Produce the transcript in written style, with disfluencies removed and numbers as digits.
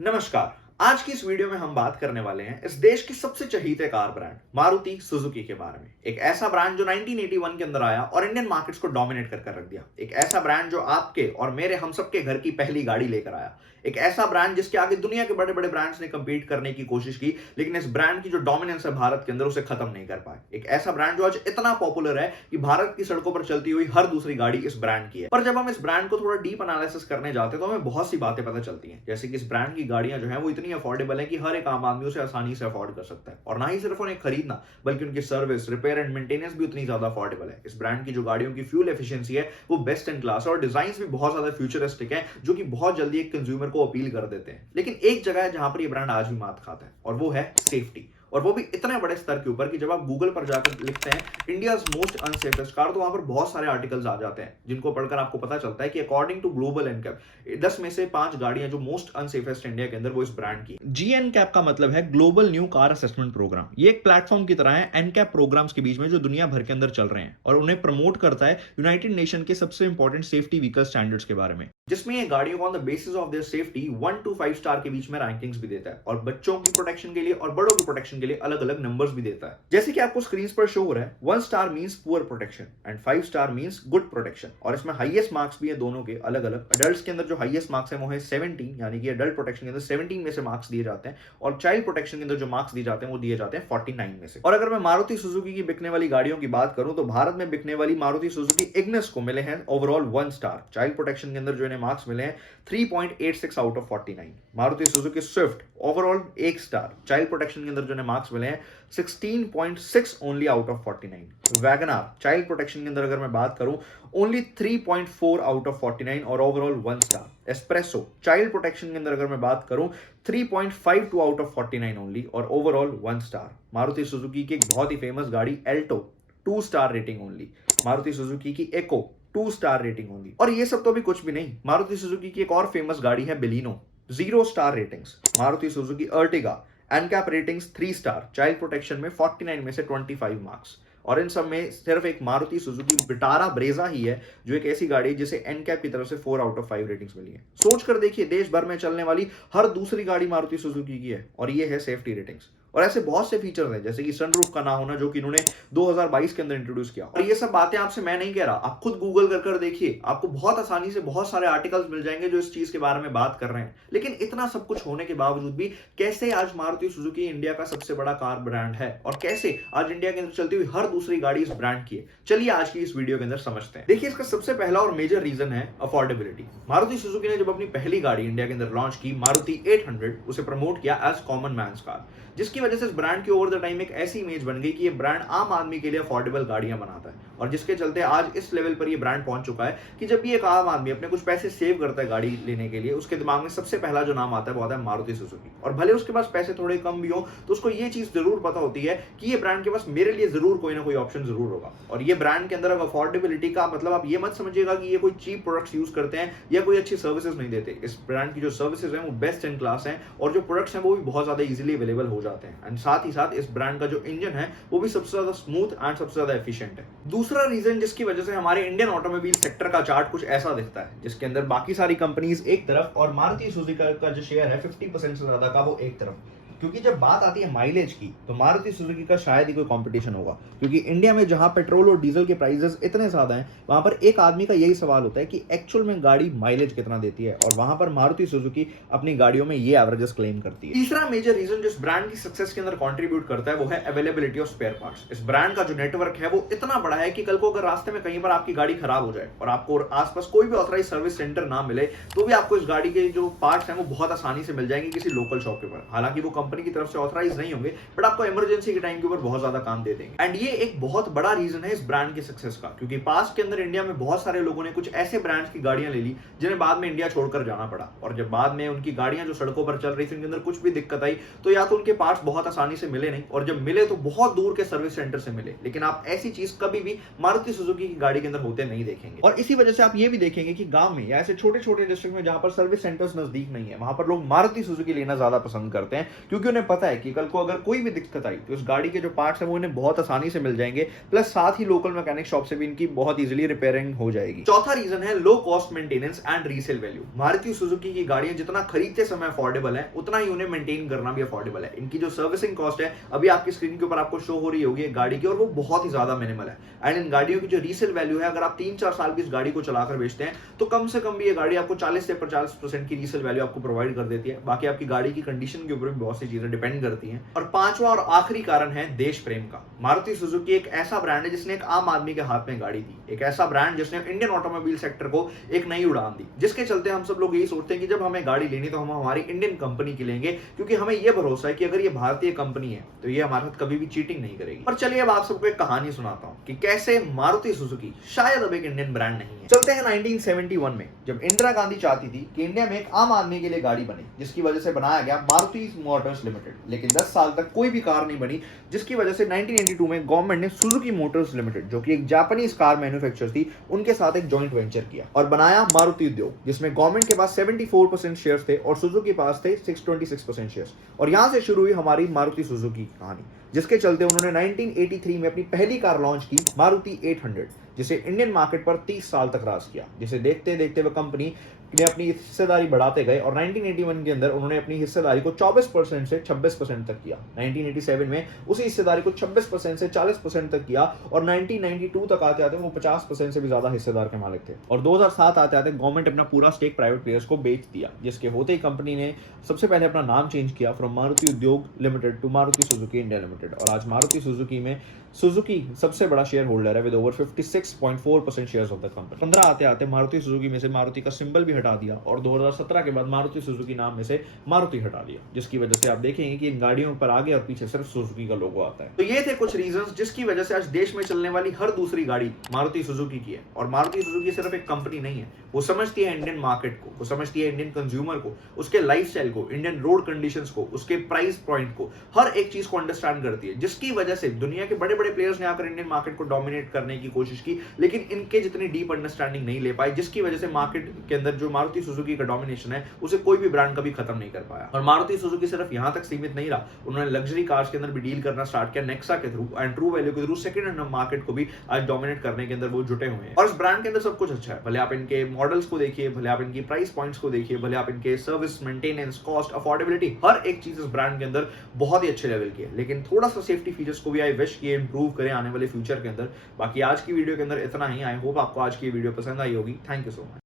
नमस्कार। आज की इस वीडियो में हम बात करने वाले हैं इस देश की सबसे चहीते कार ब्रांड मारुति सुजुकी के बारे में। एक ऐसा ब्रांड जो 1981 के अंदर आया और इंडियन मार्केट्स को डोमिनेट कर रख दिया। एक ऐसा ब्रांड जो आपके और मेरे हम सबके घर की पहली गाड़ी लेकर आया। एक ऐसा ब्रांड जिसके आगे दुनिया के बड़े बड़े ब्रांड्स ने कंपीट करने की कोशिश की, लेकिन इस ब्रांड की जो डोमिनेंस है भारत के अंदर उसे खत्म नहीं कर पाए। एक ऐसा ब्रांड जो आज इतना पॉपुलर है कि भारत की सड़कों पर चलती हुई हर दूसरी गाड़ी इस ब्रांड की है। पर जब हम इस ब्रांड को थोड़ा डीप एनालिसिस करने जाते हैं तो हमें बहुत सी बातें पता चलती हैं, जैसे कि इस ब्रांड की गाड़ियां जो है वो इतनी अफोर्डेबल है कि हर एक आम आदमी उसे आसानी से अफोर्ड कर सकता है। और ना ही सिर्फ उन्हें खरीदना, बल्कि उनकी सर्विस, रिपेयर एंड मेंटेनेंस भी उतनी ज्यादा अफोर्डेबल है। इस ब्रांड की जो गाड़ियों की फ्यूल एफिशिएंसी है वो बेस्ट इन क्लास है और डिजाइन भी बहुत ज्यादा फ्यूचरिस्टिक है, जो कि बहुत जल्दी एक कंज्यूमर को अपील कर देते हैं। लेकिन एक जगह है जहां पर ये ब्रांड आज भी मात खाता है और वो है सेफ्टी। और वो भी इतने बड़े स्तर के ऊपर कि जब आप गूगल पर जाकर लिखते हैं इंडियाज मोस्ट अनसेफेस्ट कार, तो वहां पर बहुत सारे आर्टिकल्स आ जाते हैं जिनको पढ़कर आपको पता चलता है कि अकॉर्डिंग टू ग्लोबल एनकैप 10 में से 5 गाड़ियां जो मोस्ट अनसेफेस्ट इंडिया के अंदर वो इस ब्रांड की। जी एनकैप का मतलब है global new car assessment programme. ये एक प्लेटफॉर्म की तरह है एनकैप प्रोग्राम्स के बीच में जो दुनिया भर के अंदर चल रहे हैं, और उन्हें प्रमोट करता है यूनाइटेड नेशन के सबसे इंपॉर्टेंट सेफ्टी व्हीकल स्टैंडर्ड्स के बारे में, जिसमें ये गाड़ियों को on the basis of their safety 1 to 5 star के बीच में रैंकिंग्स भी देता है, और बच्चों की प्रोटेक्शन के लिए और बड़ों की प्रोटेक्शन के लिए अलग अलग नंबर्स भी देता है। जैसे कि आपको स्क्रीन पर शो हो रहा है, 1 star means poor protection and 5 star means good protection. और इसमें हाईएस्ट मार्क्स भी है दोनों के अलग अलग। अडल्ट्स के अंदर जो हाईएस्ट मार्क्स है वो है 17, यानी कि अडल्ट प्रोटेक्शन के अंदर 17 में से मार्क्स दिए जाते हैं, और चाइल्ड प्रोटेक्शन के अंदर जो मार्क्स दिए जाते हैं वो दिए जाते हैं 49 में से। और अगर मैं मारुति सुजुकी की बिकने वाली गाड़ियों की बात करूं तो भारत में बिकने वाली मारुति सुजुकी इग्निस को मिले हैं ओवरऑल 1 स्टार। चाइल्ड प्रोटेक्शन के अंदर जो इन्हें मार्क्स मिले हैं 3.86 out of 49। Maruti Suzuki Swift overall 1 star. Child protection के अंदर जो इन्हें मार्क्स मिले हैं 16.6 only out of 49। WagonR child protection के अंदर अगर मैं बात करूं ओनली 3.4 आउट ऑफ 49 और overall 1 star. Espresso child protection के अंदर अगर मैं बात करूं 3.52 आउट ऑफ 49 ओनली और ओवरऑल 1 स्टार। मारुति सुजुकी की एक बहुत ही फेमस गाड़ी Alto 2 star rating only. Maruti Suzuki की एको 2 स्टार रेटिंग ओनली। और ये सब तो भी कुछ भी नहीं, मारुति सुजुकी की एक और फेमस गाड़ी है बेलिनो, 0 star ratings. Maruti Suzuki Ertiga NCAP ratings 3 star, child protection में 49 में से 25 मार्क्स। और इन सब में सिर्फ एक मारुति सुजुकी विटारा ब्रेजा ही है जो एक ऐसी गाड़ी जिसे एनकैप की तरफ से 4 आउट ऑफ 5 रेटिंग्स मिली है। सोच कर देखिए, देश भर में चलने वाली हर दूसरी गाड़ी मारुति सुजुकी की है, और ये है सेफ्टी रेटिंग्स। और ऐसे बहुत से फीचर्स हैं, जैसे कि सनरूफ का ना होना जो कि इन्होंने 2022 के अंदर इंट्रोड्यूस किया। और ये सब बातें आपसे मैं नहीं कह रहा, आप खुद गूगल कर देखिए, आपको बहुत आसानी से बहुत सारे आर्टिकल्स मिल जाएंगे जो इस चीज के बारे में बात कर रहे हैं। लेकिन इतना सब कुछ होने के बावजूद भी कैसे आज मारुति सुजुकी इंडिया का सबसे बड़ा कार ब्रांड है, और कैसे आज इंडिया के अंदर चलती हुई हर दूसरी गाड़ी इस ब्रांड की है, चलिए आज की इस वीडियो के अंदर समझते हैं। देखिए, इसका सबसे पहला और मेजर रीजन है अफोर्डेबिलिटी। मारुति सुजुकी ने जब अपनी पहली गाड़ी इंडिया के अंदर लॉन्च की, मारुति 800, उसे प्रमोट किया एज कॉमन मैन्स कार, जिसकी वजह से इस ब्रांड की ओवर द टाइम एक ऐसी इमेज बन गई कि ये ब्रांड आम आदमी के लिए अफोर्डेबल गाड़ियां बनाता है, और जिसके चलते आज इस लेवल पर ये ब्रांड पहुंच चुका है कि जब भी एक आम आदमी अपने कुछ पैसे सेव करता है गाड़ी लेने के लिए, उसके दिमाग में सबसे पहला जो नाम आता है वो आता है मारुति सुजुकी। और भले उसके पास पैसे थोड़े कम भी हो तो उसको ये चीज जरूर पता होती है कि ये ब्रांड के पास मेरे लिए जरूर कोई ना कोई ऑप्शन जरूर होगा। और ये ब्रांड के अंदर अफोर्डेबिलिटी का मतलब आप ये मत समझिएगा कि ये कोई चीप प्रोडक्ट्स यूज करते हैं या कोई अच्छी सर्विसेज नहीं देते। इस ब्रांड की जो सर्विसेज हैं वो बेस्ट इन क्लास हैं, और जो प्रोडक्ट्स हैं वो भी बहुत ज्यादा इजीली अवेलेबल हो जाते हैं। एंड साथ ही साथ इस ब्रांड का जो इंजन है वो भी सबसे ज्यादा स्मूथ एंड सबसे ज्यादा एफिशिएंट है। दूसरा रीजन जिसकी वजह से हमारे इंडियन ऑटोमोबाइल सेक्टर का चार्ट कुछ ऐसा दिखता है, जिसके अंदर बाकी सारी कंपनीज एक तरफ और मारुति सुजुकी का जो शेयर है 50% से ज्यादा का वो एक तरफ। क्योंकि जब बात आती है माइलेज की तो मारुति सुजुकी का शायद ही कोई कंपटीशन होगा, क्योंकि इंडिया में जहां पेट्रोल और डीजल के प्राइसेस इतने ज्यादा हैं, वहां पर एक आदमी का यही सवाल होता है कि एक्चुअल में गाड़ी माइलेज कितना देती है, और वहां पर मारुति सुजुकी अपनी गाड़ियों में ये एवरेजेस क्लेम करती है। तीसरा मेजर रीजन जो इस ब्रांड की सक्सेस के अंदर कंट्रीब्यूट करता है वो है अवेलेबिलिटी ऑफ स्पेयर पार्ट्स। इस ब्रांड का जो नेटवर्क है वो इतना बड़ा है कि कल को अगर रास्ते में कहीं पर आपकी गाड़ी खराब हो जाए और आपको आसपास कोई भी ऑथराइज सर्विस सेंटर ना मिले, तो भी आपको इस गाड़ी के जो पार्ट्स हैं वो बहुत आसानी से मिल जाएंगे किसी लोकल शॉप के ऊपर। हालांकि वो कंपनी की तरफ से ऑथराइज नहीं होंगे, बट आपको इमरजेंसी के टाइम के ऊपर बहुत ज्यादा काम दे देंगे। एंड ये एक बहुत बड़ा रीजन है इस ब्रांड की सक्सेस का, क्योंकि पास्ट के अंदर इंडिया में बहुत सारे लोगों ने कुछ ऐसे ब्रांड्स की गाड़ियां ले ली जिन्हें बाद में इंडिया छोड़कर जाना पड़ा, और जब बाद में उनकी गाड़ियां जो सड़कों पर चल रही थी उनके अंदर कुछ भी दिक्कत आई तो या तो उनके पार्ट्स बहुत आसानी से मिले नहीं, और जब मिले तो बहुत दूर के सर्विस सेंटर से मिले। लेकिन आप ऐसी चीज कभी भी मारुति सुजुकी की गाड़ी के अंदर होते नहीं देखेंगे। और इसी वजह से आप ये भी देखेंगे कि गांव में या ऐसे छोटे छोटे डिस्ट्रिक्ट में जहां पर सर्विस सेंटर्स नजदीक नहीं है, वहां पर लोग मारुति सुजुकी लेना ज्यादा पसंद करते हैं, क्योंकि क्योंकि उन्हें पता है कि कल को अगर कोई भी दिक्कत आई तो इस गाड़ी के जो पार्ट्स हैं वो इन्हें बहुत आसानी से मिल जाएंगे, प्लस साथ ही लोकल मैकेनिक शॉप से भी इनकी बहुत इजीली रिपेयरिंग हो जाएगी। चौथा रीजन है low cost maintenance and resale value. Maruti Suzuki की गाड़ियां जितना खरीदते समय अफोर्डेबल है, उतना ही उन्हें मेंटेन करना भी अफोर्डेबल है। इनकी जो सर्विसिंग कॉस्ट है अभी आपकी स्क्रीन के ऊपर आपको शो हो रही होगी एक गाड़ी की, और वो बहुत ही ज्यादा मिनिमल है। एंड इन गाड़ियों की जो रीसेल वैल्यू है, अगर आप 3-4 साल की इस गाड़ी को चलाकर बेचते हैं तो कम से कम भी ये गाड़ी आपको 40 से 50% की रीसेल वैल्यू आपको प्रोवाइड कर देती है। बाकी आपकी गाड़ी की कंडीशन के ऊपर भी बहुत सी चीजें डिपेंड करती हैं। और पांचवा और आखिरी कारण है देश प्रेम का। मारुति सुजुकी एक ऐसा ब्रांड है जिसने एक आम आदमी के हाथ में गाड़ी दी, एक ऐसा ब्रांड जिसने इंडियन ऑटोमोबाइल सेक्टर को एक नई उड़ान दी, जिसके चलते हम सब लोग यही सोचते हैं कि जब हमें गाड़ी लेनी तो हम हमारी इंडियन कंपनी की लेंगे, क्योंकि हमें यह भरोसा है कि अगर ये भारतीय कंपनी है तो ये हमारे साथ कभी भी चीटिंग नहीं करेगी। पर चलिए अब आप सबको एक कहानी सुनाता हूं कि कैसे मारुति सुजुकी शायद अब एक इंडियन ब्रांड नहीं है। चलते हैं 1971 में, जब इंदिरा गांधी चाहती थी कि इंडिया में एक आम आदमी के लिए गाड़ी बने, जिसकी वजह से बनाया गया मारुति मोटर्स लिमिटेड। लेकिन 10 साल तक कोई भी कार नहीं बनी, जिसकी वजह से 1982 में गवर्नमेंट ने सुजुकी मोटर्स लिमिटेड, जो कि एक जापानीज कार मैन्युफैक्चरर थी, उनके साथ एक जॉइंट वेंचर किया और बनाया मारुति उद्योग, जिसमें गवर्नमेंट के पास 74% शेयर्स थे और सुजुकी के पास थे 626% शेयर्स। और यहां से शुरू हुई हमारी मारुति सुजुकी की कहानी, जिसके चलते उन्होंने 1983 में अपनी पहली कार लॉन्च की, मारुति 800, जिसे इंडियन मार्केट पर 30 साल तक राज किया। जिसे देखते देखते वह कंपनी ने अपनी हिस्सेदारी बढ़ाते गए और 1981 के अंदर उन्होंने अपनी हिस्सेदारी को 24% से 26% तक किया। 1987 में उसी हिस्सेदारी को 26% से 40% तक किया और 1992 तक आते आते वो 50% से भी ज्यादा हिस्सेदार के मालिक थे। और 2007 आते आते गवर्नमेंट अपना पूरा स्टेक प्राइवेट प्लेयर्स को बेच दिया, जिसके होते ही कंपनी ने सबसे पहले अपना नाम चेंज किया from Maruti Udyog limited to Maruti Suzuki India limited. और आज मारुति सुजुकी में सुजुकी सबसे बड़ा शेयर होल्डर है with over 56.4% shares of the company. 15 आते आते मारुति सुजुकी में से मारुति का सिंबल भी हटा दिया और 2017 के बाद मारुति सुजुकी नाम में से मारुति हटा दिया, जिसकी वजह से आप देखेंगे कि इन गाड़ियों पर आगे और पीछे सिर्फ सुजुकी का लोगो आता है। तो ये थे कुछ रीजंस जिसकी वजह से आज देश में चलने वाली हर दूसरी गाड़ी मारुति सुजुकी की है। और मारुति सुजुकी सिर्फ एक कंपनी नहीं है, वो समझती है इंडियन मार्केट को, वो समझती है इंडियन कंज्यूमर को, उसके लाइफस्टाइल को, इंडियन रोड कंडीशंस को, उसके प्राइस पॉइंट को, हर एक चीज को अंडरस्टैंड करती है, जिसकी वजह से दुनिया के बड़े बड़े प्लेयर्स ने आकर इंडियन मार्केट को डोमिनेट करने की कोशिश की, लेकिन इनके जितनी डीप अंडरस्टैंडिंग नहीं ले पाए, जिसकी वजह से मार्केट के अंदर जो मारुति सुजुकी का डोमिनेशन है उसे कोई भी ब्रांड कभी खत्म नहीं कर पाया। और मारुति सुजुकी सिर्फ यहां तक सीमित नहीं रहा, उन्होंने लग्जरी कार्स के अंदर भी डील करना स्टार्ट किया नेक्सा के थ्रू एंड ट्रू वैल्यू के थ्रू। सेकंड हैंड मार्केट को भी आज डोमिनेट करने के अंदर वो जुटे हुए हैं। और इस ब्रांड के अंदर सब कुछ अच्छा है, भले आप इनके मॉडल्स को देखिए, भले आप इनकी प्राइस पॉइंट्स को देखिए, भले आप इनके सर्विस, मेंटेनेंस, कॉस्ट, अफोर्डेबिलिटी, हर एक चीज इस ब्रांड के अंदर बहुत ही अच्छे लेवल की है। लेकिन थोड़ा सा सेफ्टी फीचर्स को भी आई विश ये इंप्रूव करें आने वाले फ्यूचर के अंदर। बाकी आज की वीडियो के अंदर इतना ही। आई होप आपको आज की वीडियो पसंद आई होगी। Thank you so much.